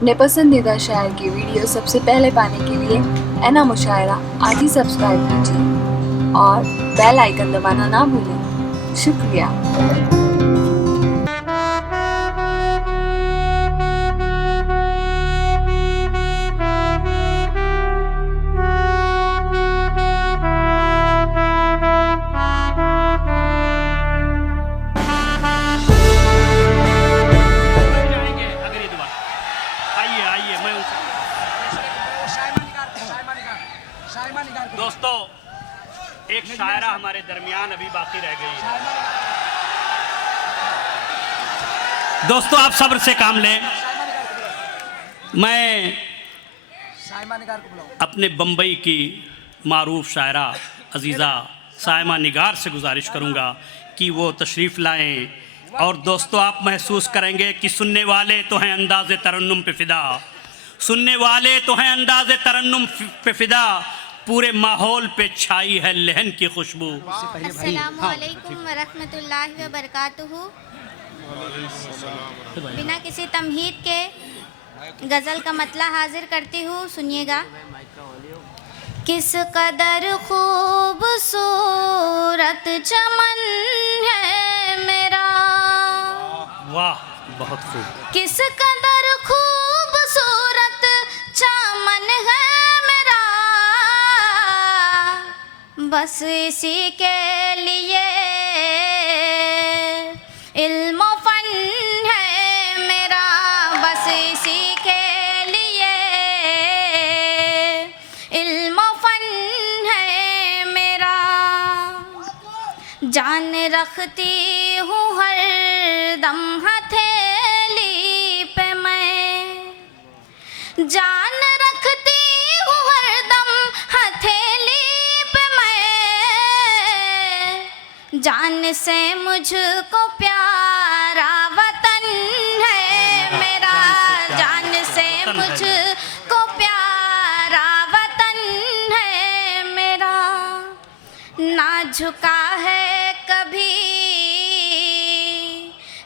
अपने पसंदीदा शायर की वीडियो सबसे पहले पाने के लिए एना मुशायरा आज ही सब्सक्राइब कीजिए और बेल आइकन दबाना ना भूलें। शुक्रिया। दोस्तों, एक शायरा हमारे दरमियान अभी बाकी रह गई है। दोस्तों, आप सब्र से काम लें। मैं अपने बम्बई की मारूफ शायरा अजीज़ा सायमा निगार से गुजारिश करूंगा कि वो तशरीफ़ लाएं। और दोस्तों, आप महसूस करेंगे कि सुनने वाले तो हैं अंदाज़े तरन्नुम पे फ़िदा, सुनने वाले तो हैं अंदाज़े तरन्नुम पे फ़िदा, पूरे माहौल पे छाई है लहन की खुशबू। अस्सलामु अलैकुम व रहमतुल्लाहि व बरकातुहू। बिना किसी तमहीद के गज़ल का मतला हाजिर करती हूँ, सुनिएगा। किस कदर खूबसूरत चमन है मेरा, वाह, बहुत खूब। किस कदर खूबसूरत चमन है मेरा, बस इसी के लिए इल्म फन है मेरा, बस इसी के लिए इल्म फन है मेरा। जान रखती हूँ हर दम हथेली पे मैं, जान रखती हूँ हर दम हथेली पे मैं, जान से मुझको प्यारा वतन है मेरा, जान से मुझको प्यारा वतन है मेरा। ना झुका है कभी,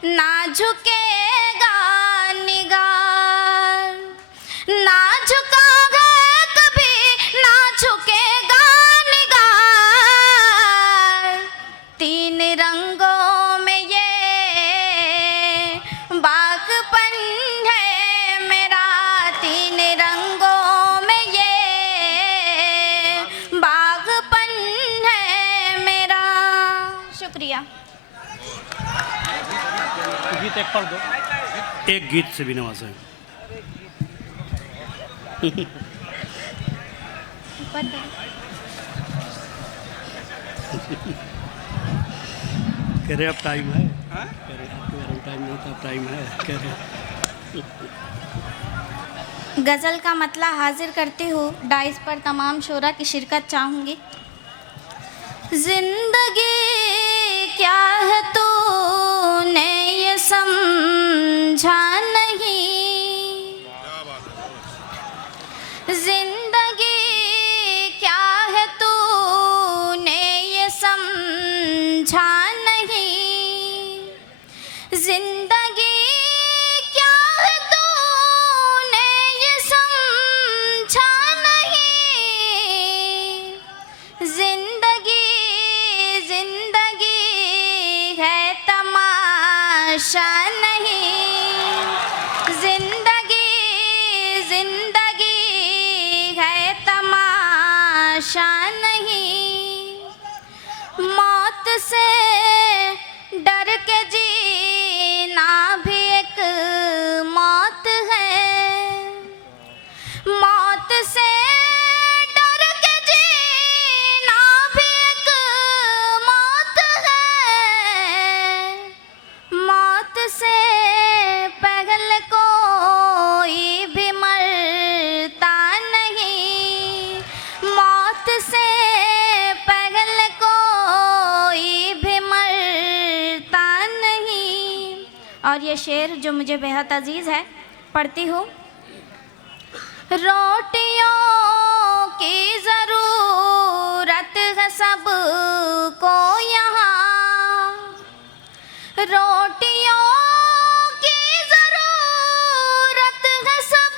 ना झुकेगा निगार, ना झुका है कभी, ना झुकेगा निगार। तीन रंगों में ये बागपन है मेरा, तीन रंगों में ये बागपन है मेरा। शुक्रिया। गीत एक पढ़ दो, एक गीत से भी नवाजें। कह रहे अब टाइम है, कह रहे आपके टाइम नहीं था, टाइम है, कह रहे। गज़ल का मतला हाजिर करती हूँ, डाइस पर तमाम शोरा की शिरकत चाहूँगी। जिंदगी क्या है तूने ये समझा नहीं, जिंदगी क्या है तूने ये समझा नहीं, जिंदगी क्या है तूने ये समझा नहीं, जिंदगी जिंदगी है तमाशा नहीं, जिंदगी जिंदगी है तमाशा नहीं। मौत से डर के जीना भी एक मौत है, मौत से डर के जीना भी एक मौत है, मौत से पहले कोई भी मरता नहीं, मौत से पहले कोई भी मरता नहीं। और ये शेर जो मुझे बेहद अजीज़ है, पढ़ती हूँ। रोटियों की ज़रूरत है सबको यहाँ, रोटियों की ज़रूरत है सब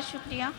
बहुत शुक्रिया।